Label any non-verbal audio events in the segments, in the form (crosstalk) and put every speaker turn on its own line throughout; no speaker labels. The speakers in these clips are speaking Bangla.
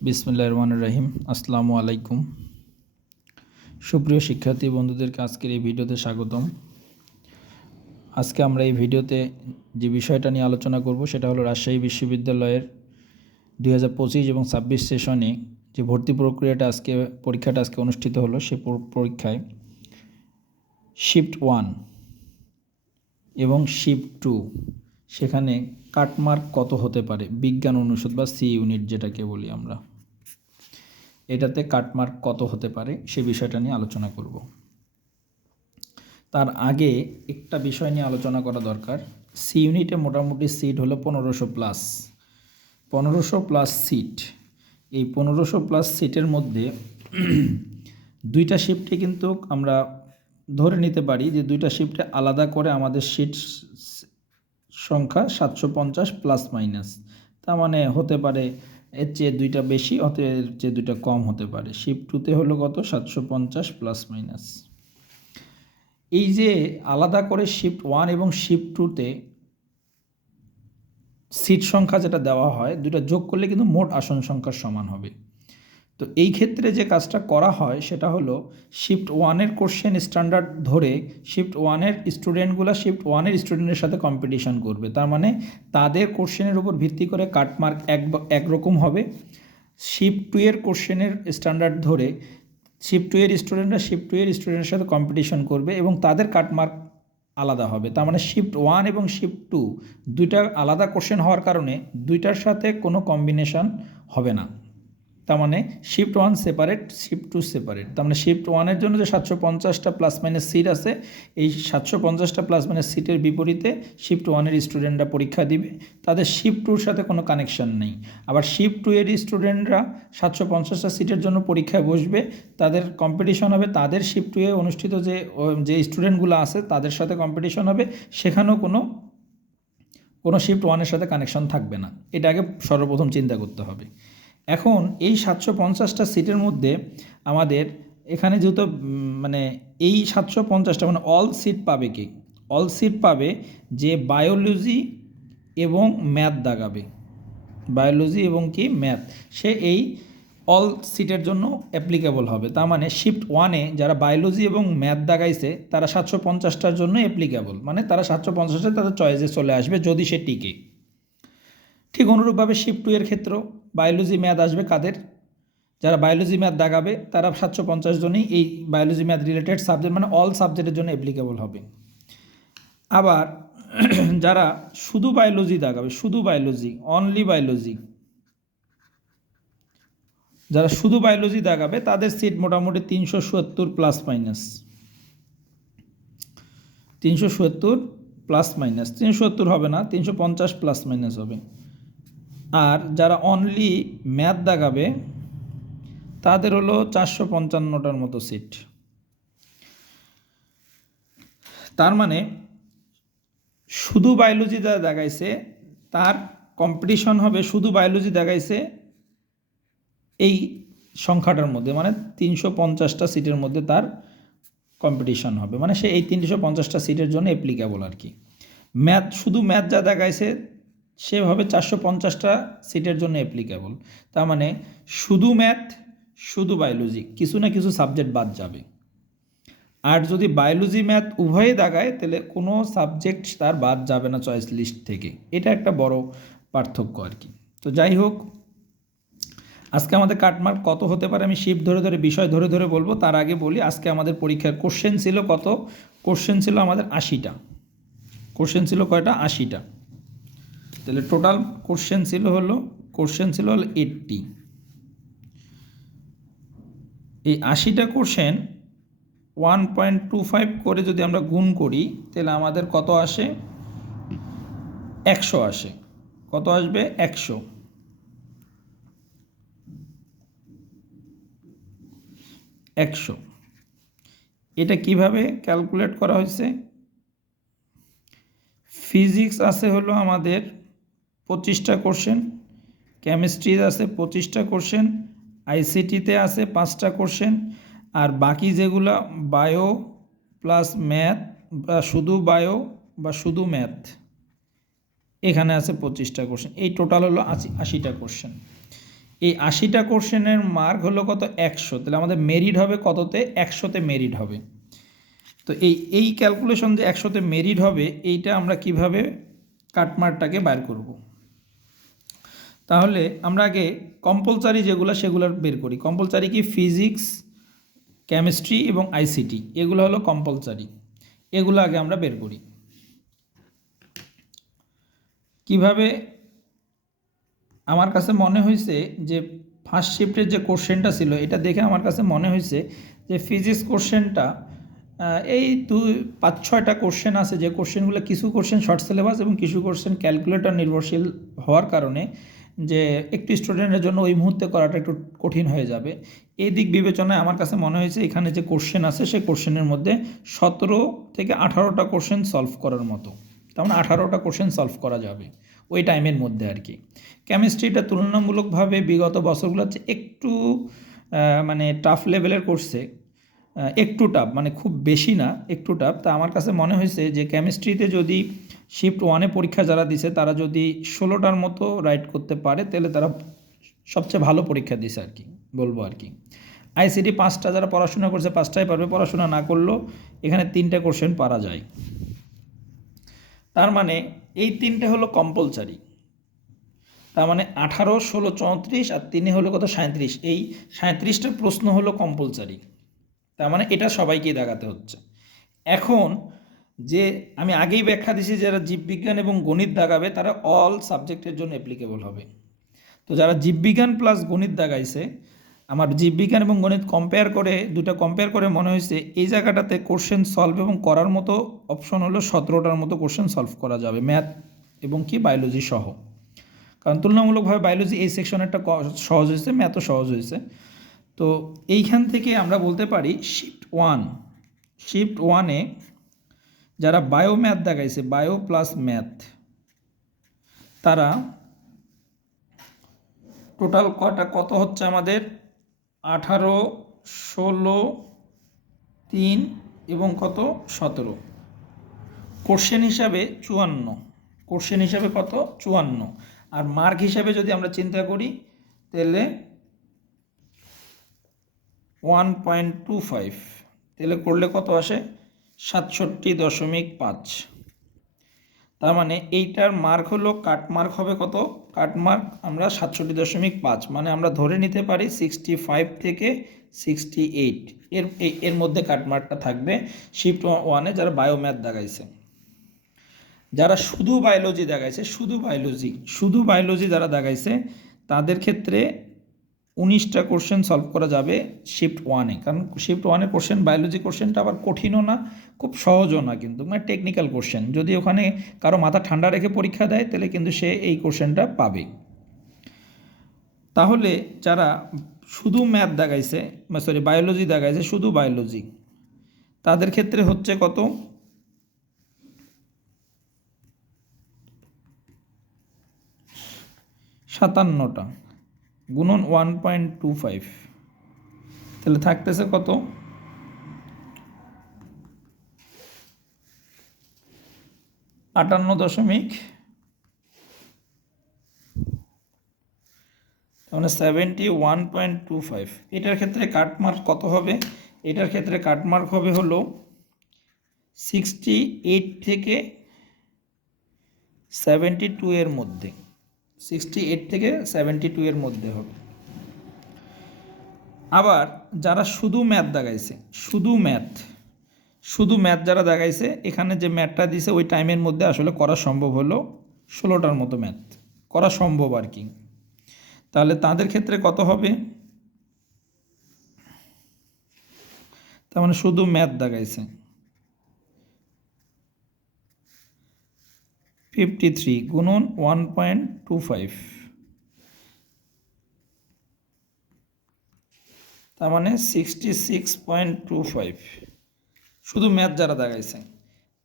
বিসমুল্লাহ রহমান রহিম। আসসালামু আলাইকুম। সুপ্রিয় শিক্ষার্থী বন্ধুদেরকে আজকের এই ভিডিওতে স্বাগতম। আজকে আমরা এই ভিডিওতে যে বিষয়টা নিয়ে আলোচনা করব সেটা হলো রাজশাহী বিশ্ববিদ্যালয়ের দুই হাজার পঁচিশ এবং ছাব্বিশ সেশনে যে ভর্তি প্রক্রিয়াটা আজকে, পরীক্ষাটা আজকে অনুষ্ঠিত হলো সে পরীক্ষায় শিফট ওয়ান এবং শিফট টু সেখানে কাটমার্ক কত হতে পারে? বিজ্ঞান অনুষদ বা সি ইউনিট যেটাকে বলি আমরা। এটাতে কাটমার্ক কত হতে পারে? সে বিষয়টা নিয়ে আলোচনা করব। তার আগে একটা বিষয় নিয়ে আলোচনা করা দরকার। সি ইউনিটে মোটামুটি সিট হলো পনেরোশো প্লাস। পনেরোশো প্লাস সিট। এই পনেরোশো প্লাস সিটের মধ্যে দুইটা শিফটে কিন্তু আমরা ধরে নিতে পারি যে দুইটা শিফটে আলাদা করে আমাদের সিট সংখ্যা সাতশো পঞ্চাশ প্লাস মাইনাস তার মানে হতে পারে এর চেয়ে দুইটা বেশি অত এর চেয়ে দুইটা কম হতে পারে। শিফট টুতে হলো কত? সাতশো পঞ্চাশ প্লাস মাইনাস এই যে আলাদা করে শিফট ওয়ান এবং শিফট টুতে সিট সংখ্যা যেটা দেওয়া হয় দুটো যোগ করলে কিন্তু মোট আসন সংখ্যার সমান হবে। তো এই ক্ষেত্রে যে কাজটা করা হয় সেটা হলো শিফট ওয়ানের কোশ্চেন স্ট্যান্ডার্ড ধরে শিফট ওয়ানের স্টুডেন্টগুলো শিফট ওয়ানের স্টুডেন্টের সাথে কম্পিটিশন করবে। তার মানে তাদের কোশ্চেনের উপর ভিত্তি করে কাটমার্ক এক একরকম হবে। শিফট টু এর কোশ্চেনের স্ট্যান্ডার্ড ধরে শিফট টু এর স্টুডেন্টরা শিফট টু এর স্টুডেন্টের সাথে কম্পিটিশন করবে এবং তাদের কাটমার্ক আলাদা হবে। তার মানে শিফট ওয়ান এবং শিফট টু দুইটা আলাদা কোশ্চেন হওয়ার কারণে দুইটার সাথে কোনো কম্বিনেশন হবে না। তার মানে shift one separate shift two separate তার মানে শিফট ওয়ানের জন্য যে সাতশো পঞ্চাশটা প্লাস মাইনাস সিট আছে, এই সাতশো পঞ্চাশটা প্লাস মাইনাস সিটের বিপরীতে শিফট ওয়ানের স্টুডেন্টরা পরীক্ষা দিবে। তাদের শিফট টুর সাথে কোনো কানেকশন নেই। আবার শিফট টু এর স্টুডেন্টরা সাতশো পঞ্চাশটা সিটের জন্য পরীক্ষায় বসবে, তাদের কম্পিটিশন হবে, তাদের শিফট টু এ অনুষ্ঠিত যে যে স্টুডেন্টগুলো আছে, তাদের সাথে কম্পিটিশন হবে, সেখানেও কোনো কোনো শিফট ওয়ানের সাথে কানেকশন থাকবে না। এটা আগে সর্বপ্রথম চিন্তা করতে হবে। এখন এই সাতশো পঞ্চাশটা সিটের মধ্যে আমাদের এখানে যেহেতু মানে এই সাতশো পঞ্চাশটা মানে অল সিট পাবে কে? অল সিট পাবে যে বায়োলজি এবং ম্যাথ দাগাবে। বায়োলজি এবং কি? ম্যাথ সে এই অল সিটের জন্য অ্যাপ্লিকেবল হবে। তার মানে শিফট ওয়ানে যারা বায়োলজি এবং ম্যাথ দাগাইছে, তারা সাতশো পঞ্চাশটার জন্য অ্যাপ্লিকেবল মানে তারা সাতশো পঞ্চাশটা তাদের চয়েসে চলে আসবে যদি সে টিকে। ঠিক অনুরূপভাবে শিফট টু এর ক্ষেত্রেও বায়োলজি ম্যাথ আসবে কাদের? যারা বায়োলজি ম্যাথ দাগাবে তারা সাতশো পঞ্চাশ জনই এই বায়োলজি ম্যাথ রিলেটেড সাবজেক্ট মানে অল সাবজেক্টের জন্য অ্যাপ্লিকেবল হবে। আবার (clears throat) যারা শুধু বায়োলজি দাগাবে শুধু বায়োলজি অনলি বায়োলজি, যারা শুধু বায়োলজি দাগাবে তাদের সিট মোটামুটি তিনশো সত্তর প্লাস মাইনাস তিনশো সত্তর প্লাস মাইনাস তিনশো সত্তর হবে না, তিনশো পঞ্চাশ প্লাস মাইনাস হবে। আর যারা অনলি ম্যাথ দাগাবে তাদের হলো চারশো পঞ্চান্নটার মতো সিট তার মানে শুধু বায়োলজি যারা দেখাইছে, তার কম্পিটিশন হবে শুধু বায়োলজি দেখাইছে এই সংখ্যাটার মধ্যে মানে তিনশো পঞ্চাশটা সিটের মধ্যে তার কম্পিটিশন হবে। মানে সে এই তিনশো পঞ্চাশটা সিটের জন্য অ্যাপ্লিকেবল আর কি। ম্যাথ শুধু ম্যাথ যা দেখাইছে সেভাবে চারশো পঞ্চাশটা সিটের জন্য অ্যাপ্লিকেবল তার মানে শুধু ম্যাথ শুধু বায়োলজি কিছু না কিছু সাবজেক্ট বাদ যাবে। আর যদি বায়োলজি ম্যাথ উভয়ে দাগায়, তাহলে কোনো সাবজেক্ট তার বাদ যাবে না চয়েস লিস্ট থেকে। এটা একটা বড় পার্থক্য আর কি। তো যাই হোক, আজকে আমাদের কাটমার্ক কত হতে পারে আমি শিফট ধরে ধরে, বিষয় ধরে ধরে বলব। তার আগে বলি, আজকে আমাদের পরীক্ষার কোশ্চেন ছিল কত? কোশ্চেন ছিল আমাদের আশিটা। কোশ্চেন ছিল কয়টা? আশিটা। তাহলে টোটাল কোশ্চেন ছিল হলো কোশ্চেন ছিল হলো এইটটি এই আশিটা question one point two five করে যদি আমরা গুণ করি, তাহলে আমাদের কত আসে? একশো আসে। কত আসবে? একশো। একশো। এটা কীভাবে ক্যালকুলেট করা হয়েছে? ফিজিক্স আছে হলো আমাদের পঁচিশটা কোশ্চেন কেমিস্ট্রি আছে পঁচিশটা কোশ্চেন আইসিটিতে আছে পাঁচটা কোশ্চেন আর বাকি যেগুলো বায়ো প্লাস ম্যাথ বা শুধু বায়ো বা শুধু ম্যাথ এখানে আছে পঁচিশটা কোশ্চেন এই টোটাল হলো আশি, আশিটা কোশ্চেন এই আশিটা কোশ্চেনের মার্ক হলো কত? একশো, তাহলে আমাদের মেরিট হবে কততে? একশোতে মেরিট হবে। তো এই এই ক্যালকুলেশন যে একশোতে মেরিট হবে, এইটা আমরা কীভাবে কাটমার্কটাকে বাইর করব? তাহলে আমরা আগে কম্পালসারি যেগুলো সেগুলো বের করি। কম্পালসারি কি? ফিজিক্স কেমিস্ট্রি এবং আইসিটি এগুলো হলো কম্পালসারি এগুলো আগে আমরা বের করি। কীভাবে? আমার কাছে মনে হয়েছে যে ফার্স্ট শিফটের যে কোশ্চেনটা ছিল, এটা দেখে আমার কাছে মনে হয়েছে যে ফিজিক্স কোশ্চেনটা এই দুই, পাঁচ, ছয়টা কোশ্চেন আছে। যে কোশ্চেনগুলো কিছু কোশ্চেন শর্ট সিলেবাস এবং কিছু কোশ্চেন ক্যালকুলেটর নির্ভরশীল হওয়ার কারণে যে একটি স্টুডেন্টের জন্য ওই মুহূর্তে করাটা একটু কঠিন হয়ে যাবে। এই দিক বিবেচনায় আমার কাছে মনে হয়েছে এখানে যে কোশ্চেন আছে সেই কোশ্চেনের মধ্যে সতেরো থেকে আঠারোটা কোশ্চেন সলভ করার মতো। তার মানে আঠারোটা কোশ্চেন সলভ করা যাবে ওই টাইমের মধ্যে আর কি। কেমিস্ট্রিটা তুলনামূলকভাবে বিগত বছরগুলো হচ্ছে একটু মানে টাফ লেভেলের আহ, একটু টাফ মানে খুব বেশি না, একটু টাফ তা আমার কাছে মনে হয়েছে যে কেমিস্ট্রিতে যদি শিফট ওয়ানে পরীক্ষা যারা দিছে, তারা যদি ষোলোটার মতো রাইট করতে পারে, তাহলে তারা সবচেয়ে ভালো পরীক্ষা দিছে আর কি, বলব আর কি। আইসিডি পাঁচটা যারা পড়াশোনা করছে, পাঁচটাই পারবে, পড়াশোনা না করলেও এখানে তিনটা কোশ্চেন পারা যায়। তার মানে এই তিনটে হলো কম্পালসারি তার মানে আঠারো, ষোলো, চৌত্রিশ আর তিনে হলো কত? সাঁত্রিশ এই সাঁত্রিশটা প্রশ্ন হলো কম্পালসারি তার মানে এটা সবাইকেই দেখাতে হচ্ছে। এখন যে আমি আগেই ব্যাখ্যা দিছি যারা জীববিজ্ঞান এবং গণিত দাগাবে তারা অল সাবজেক্টের জন্য অ্যাপ্লিকেবল হবে। তো যারা জীববিজ্ঞান প্লাস গণিত দাগাইছে আমার জীববিজ্ঞান এবং গণিত কম্পেয়ার করে দুটো কম্পেয়ার করে মনে হয়েছে, এই জায়গাটাতে কোশ্চেন সলভ এবং করার মতো অপশন হলো সতেরোটার মতো কোশ্চেন সলভ করা যাবে ম্যাথ এবং কি বায়োলজি সহ। কারণ তুলনামূলকভাবে বায়োলজি এই সেকশনেরটা সহজ হয়েছে ম্যাথও সহজ হয়েছে। তো এইখান থেকে আমরা বলতে পারি শিফট ওয়ান শিফট ওয়ানে যারা বায়ো ম্যাথ দেখাইছে বায়ো প্লাস ম্যাথ তারা টোটাল কটা, কত হচ্ছে আমাদের? আঠারো, ষোলো, তিন এবং কত? সতেরো। কোশ্চেন হিসাবে চুয়ান্ন। কোশ্চেন হিসাবে কত? চুয়ান্ন। আর মার্ক হিসাবে যদি আমরা চিন্তা করি, তাহলে ওয়ান পয়েন্ট টু ফাইভ। তাহলে করলে কত আসে? সাতষট্টি দশমিক পাঁচ। তার মানে এইটার মার্ক হলো কাট মার্ক হবে কত? কাট মার্ক আমরা সাতষট্টি দশমিক পাঁচ মানে আমরা ধরে নিতে পারি সিক্সটি ফাইভ থেকে সিক্সটি এইট এর এর মধ্যে কাট মার্কটা থাকবে শিফট ওয়ানে যারা বায়োম্যাথ দেখাইছে। যারা শুধু বায়োলজি দেখাইছে, শুধু বায়োলজি শুধু বায়োলজি যারা দেখাইছে, তাদের ক্ষেত্রে উনিশটা কোশ্চেন সলভ করা যাবে শিফট ওয়ানে কারণ শিফট ওয়ানে কোশ্চেন বায়োলজি কোশ্চেনটা আবার কঠিনও না, খুব সহজও না কিন্তু মানে টেকনিক্যাল কোশ্চেন যদি ওখানে কারও মাথা ঠান্ডা রেখে পরীক্ষা দেয়, তাহলে কিন্তু সে এই কোশ্চেনটা পাবে। তাহলে যারা শুধু ম্যাথ দেখাইছে সরি বায়োলজি দেখাইছে, শুধু বায়োলজি তাদের ক্ষেত্রে হচ্ছে কত? সাতান্নটা। গুণন ওয়ান পয়েন্ট টু ফাইভ। তাহলে থাকতেছে কত? আটান্ন দশমিক মানে seventy one point two five. এটার ক্ষেত্রে কাটমার্ক কত হবে? এটার ক্ষেত্রে কাটমার্ক হবে হলো সিক্সটি এইট থেকে সেভেন্টি টু এর মধ্যে। সিক্সটি এইট থেকে সেভেন্টি টু এর মধ্যে হবে। আবার যারা শুধু ম্যাথ দেখাইছে, শুধু ম্যাথ শুধু ম্যাথ যারা দেখাইছে, এখানে যে ম্যাথটা দিছে, ওই টাইমের মধ্যে আসলে করা সম্ভব হলো ষোলোটার মতো ম্যাথ করা সম্ভব আর কি। তাহলে তাদের ক্ষেত্রে কত হবে? তার মানে শুধু ম্যাথ দেখাইছে। ফিফটি থ্রি গুণন ওয়ান পয়েন্ট টু ফাইভ তার মানে sixty six point two five শুধু ম্যাথ যারা দেখাইছে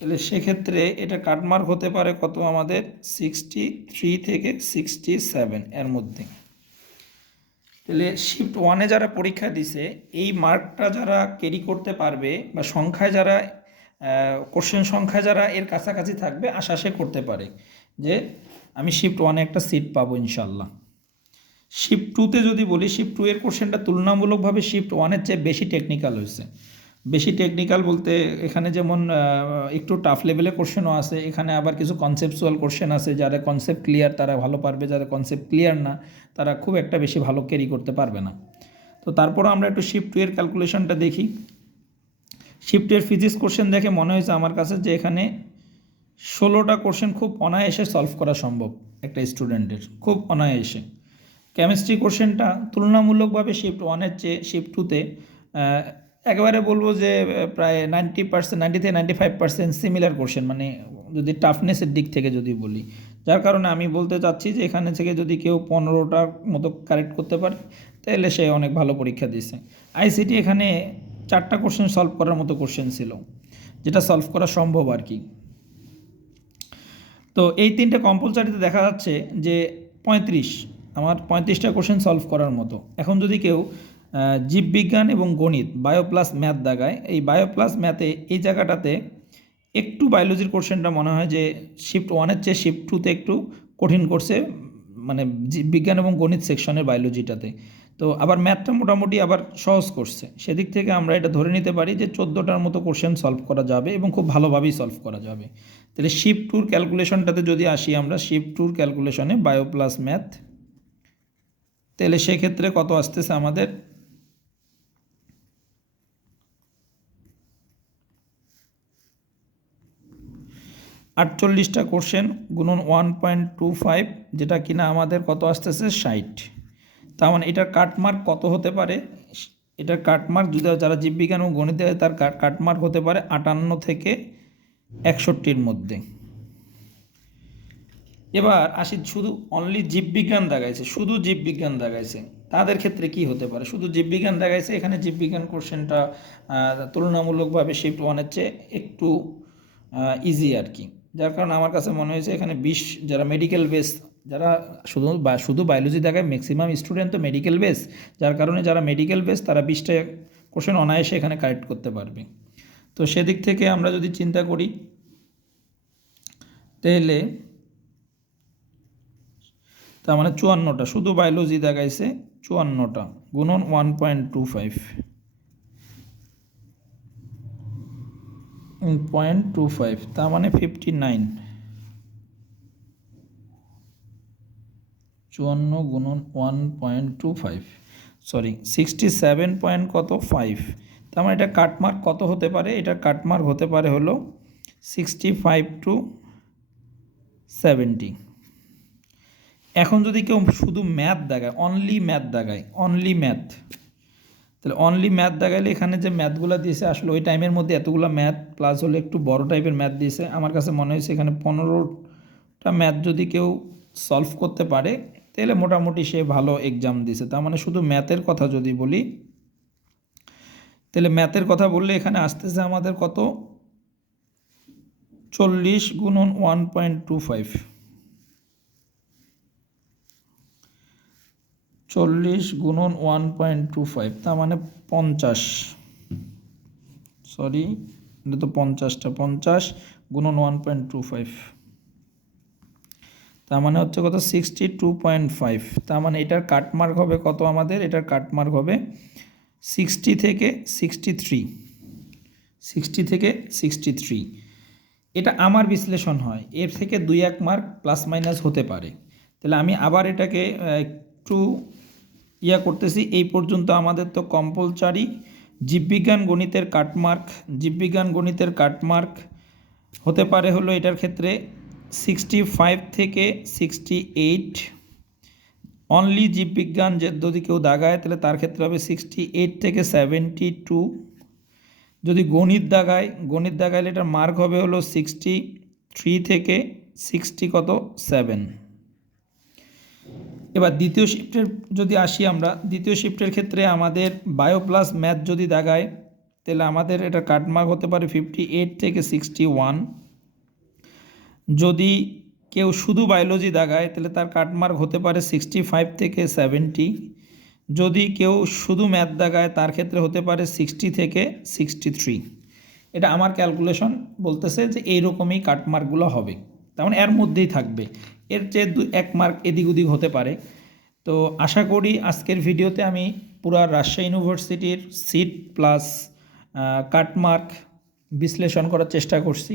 তাহলে সেক্ষেত্রে এটা কাটমার্ক হতে পারে কত আমাদের? সিক্সটি থ্রি থেকে সিক্সটি সেভেন এর মধ্যে। তাহলে শিফট ওয়ানে যারা পরীক্ষা দিছে, এই মার্কটা যারা ক্যারি করতে পারবে বা সংখ্যায় যারা কোশ্চেন সংখ্যা যারা এর কাছাকাছি থাকবে, আশা সে করতে পারে যে আমি শিফট ওয়ানে একটা সিট পাবো ইনশাল্লাহ শিফট টুতে যদি বলি শিফট টু এর কোশ্চেনটা তুলনামূলকভাবে শিফট ওয়ানের চেয়ে বেশি টেকনিক্যাল হয়েছে। বেশি টেকনিক্যাল বলতে এখানে যেমন একটু টাফ লেভেলের কোশ্চেনও আছে, এখানে আবার কিছু কনসেপচুয়াল কোশ্চেন আছে, যারা কনসেপ্ট ক্লিয়ার তারা ভালো পারবে, যারা কনসেপ্ট ক্লিয়ার না, তারা খুব একটা বেশি ভালো ক্যারি করতে পারবে না। তো তারপরও আমরা একটু শিফট টু এর ক্যালকুলেশনটা দেখি। শিফটের ফিজিক্স কোশ্চেন দেখে মনে হয়েছে আমার কাছে যে এখানে ষোলোটা কোশ্চেন খুব অনায়াসে সলভ করা সম্ভব একটা স্টুডেন্টের খুব অনায়াসে। কেমিস্ট্রি কোশ্চেনটা তুলনামূলকভাবে শিফট ওয়ানের চেয়ে শিফট টুতে একেবারে বলব যে প্রায় নাইনটি পার্সেন্ট নাইনটি থেকে ninety five percent similar question মানে যদি টাফনেসের দিক থেকে যদি বলি। যার কারণে আমি বলতে চাচ্ছি যে এখানে থেকে যদি কেউ পনেরোটার মতো কারেক্ট করতে পারে, তাহলে সে অনেক ভালো পরীক্ষা দিয়েছে। আইসিটি এখানে চারটা কোশ্চেন সলভ করার মতো কোশ্চেন ছিল, যেটা সলভ করা সম্ভব আর কি। তো এই তিনটে কম্পালসারিতে দেখা যাচ্ছে যে পঁয়ত্রিশ, আমার পঁয়ত্রিশটা কোশ্চেন সলভ করার মতো। এখন যদি কেউ জীববিজ্ঞান এবং গণিত বায়ো প্লাস ম্যাথ দাগায়, এই বায়ো প্লাস ম্যাথে এই জায়গাটাতে একটু বায়োলজির কোশ্চেনটা মনে হয় যে শিফট ওয়ানের চেয়ে শিফট টুতে একটু কঠিন করছে মানে জীববিজ্ঞান এবং গণিত সেকশনের বায়োলজিটাতে তো আবার ম্যাথটা মোটামুটি আবার সহজ করছে। সেদিক থেকে আমরা এটা ধরে নিতে পারি যে চোদ্দোটার মতো কোশ্চেন সলভ করা যাবে এবং খুব ভালোভাবেই সলভ করা যাবে। তাহলে শিপ টুর ক্যালকুলেশনটাতে যদি আসি আমরা শিপ টুর ক্যালকুলেশনে বায়ো প্লাস ম্যাথ তাহলে সেক্ষেত্রে কত আসতেছে আমাদের? আটচল্লিশটা কোশ্চেন গুণন ওয়ান পয়েন্ট টু ফাইভ যেটা কিনা আমাদের কত আসতেছে? ষাট। তার মানে এটার কাটমার্ক কত হতে পারে? এটার কাটমার্ক যদি যারা জীববিজ্ঞান গণিতে হয় তার কাটমার্ক হতে পারে আটান্ন থেকে একষট্টির মধ্যে। এবার আসি, শুধু অনলি জীববিজ্ঞান দেখাইছে, শুধু জীববিজ্ঞান দেখাইছে। তাদের ক্ষেত্রে কি হতে পারে? শুধু জীববিজ্ঞান দেখাইছে, এখানে জীববিজ্ঞান কোশ্চেনটা তুলনামূলকভাবে শিফট ওয়ানের চেয়ে একটু ইজি আর কি। যার কারণে আমার কাছে মনে হয়েছে এখানে বিশ, যারা মেডিকেল বেস যারা শুধু শুধু বায়োলজি দেখায় ম্যাক্সিমাম স্টুডেন্ট তো মেডিকেল বেস যার কারণে যারা মেডিকেল বেস তারা বিশটা কোশ্চেন অনায়াসে এখানে কারেক্ট করতে পারবে। তো সেদিক থেকে আমরা যদি চিন্তা করি, তাহলে তার মানে চুয়ান্নটা, শুধু বায়োলজি দেখাইছে চুয়ান্নটা, গুণন one point two five point two five তার মানে ফিফটি নাইন চুয়ান্ন গুণন one point two five sorry sixty seven point কত? ফাইভ তার মানে এটা কাটমার্ক কত হতে পারে? এটা কাটমার্ক হতে পারে হলো সিক্সটি ফাইভ টু সেভেন্টি এখন যদি কেউ শুধু ম্যাথ দেখায় অনলি ম্যাথ দেখায় অনলি ম্যাথ তাহলে অনলি ম্যাথ দেখাইলে এখানে যে ম্যাথগুলো দিয়েছে, আসলে ওই টাইমের মধ্যে এতগুলো ম্যাথ প্লাস হলে একটু বড় টাইপের ম্যাথ দিয়েছে। আমার কাছে মনে হয়েছে এখানে পনেরোটা ম্যাথ যদি কেউ সলভ করতে পারে তাহলে মোটামুটি সে ভালো এক্সাম দিছে। তার মানে শুধু ম্যাথের কথা যদি বলি, তাহলে ম্যাথের কথা বললে এখানে আসতেছে আমাদের কত? চল্লিশ গুণন ওয়ান পয়েন্ট টু ফাইভ চল্লিশ গুণন ওয়ান পয়েন্ট টু ফাইভ তার মানে পঞ্চাশ। সরি এটা তো পঞ্চাশটা, পঞ্চাশ গুণন ওয়ান পয়েন্ট টু ফাইভ তার মানে হচ্ছে কত? সিক্সটি টু পয়েন্ট ফাইভ তার মানে এটার কাটমার্ক হবে কত আমাদের? এটার কাটমার্ক হবে সিক্সটি থেকে সিক্সটি থ্রি সিক্সটি থেকে সিক্সটি থ্রি এটা আমার বিশ্লেষণ হয়। এর থেকে দুই এক মার্ক প্লাস মাইনাস হতে পারে। তাহলে আমি আবার এটাকে একটু ইয়া করতেছি। এই পর্যন্ত আমাদের তো কম্পালসারি জীববিজ্ঞান গণিতের কাটমার্ক জীববিজ্ঞান গণিতের কাটমার্ক হতে পারে হলো এটার ক্ষেত্রে সিক্সটি ফাইভ থেকে সিক্সটি এইট অনলি জীববিজ্ঞান যদি কেউ দাগায়, তাহলে তার ক্ষেত্রে হবে সিক্সটি এইট থেকে সেভেন্টি টু যদি গণিত দাগায়, গণিত দাগাইলে এটার মার্ক হবে হলো সিক্সটি থ্রি থেকে সিক্সটি কত? সেভেন এবার দ্বিতীয় শিফটের যদি আসি আমরা, দ্বিতীয় শিফটের ক্ষেত্রে আমাদের বায়ো প্লাস ম্যাথ যদি দাগায়, তাহলে আমাদের এটা কাটমার্ক হতে পারে ফিফটি এইট থেকে সিক্সটি ওয়ান যদি কেউ শুধু বায়োলজি দাগায় তাহলে তার কাটমার্ক হতে পারে সিক্সটি ফাইভ থেকে সেভেন্টি যদি কেউ শুধু ম্যাথ দাগায় তার ক্ষেত্রে হতে পারে সিক্সটি থেকে সিক্সটি থ্রি এটা আমার ক্যালকুলেশন বলতেছে যে এইরকমই কাটমার্কগুলো হবে। তার মানে এর মধ্যেই থাকবে। এর চেয়ে দু, এক মার্ক এদিক ওদিক হতে পারে। তো আশা করি আজকের ভিডিওতে আমি পুরা রাজশাহী ইউনিভার্সিটির সিট প্লাস কাটমার্ক বিশ্লেষণ করার চেষ্টা করছি।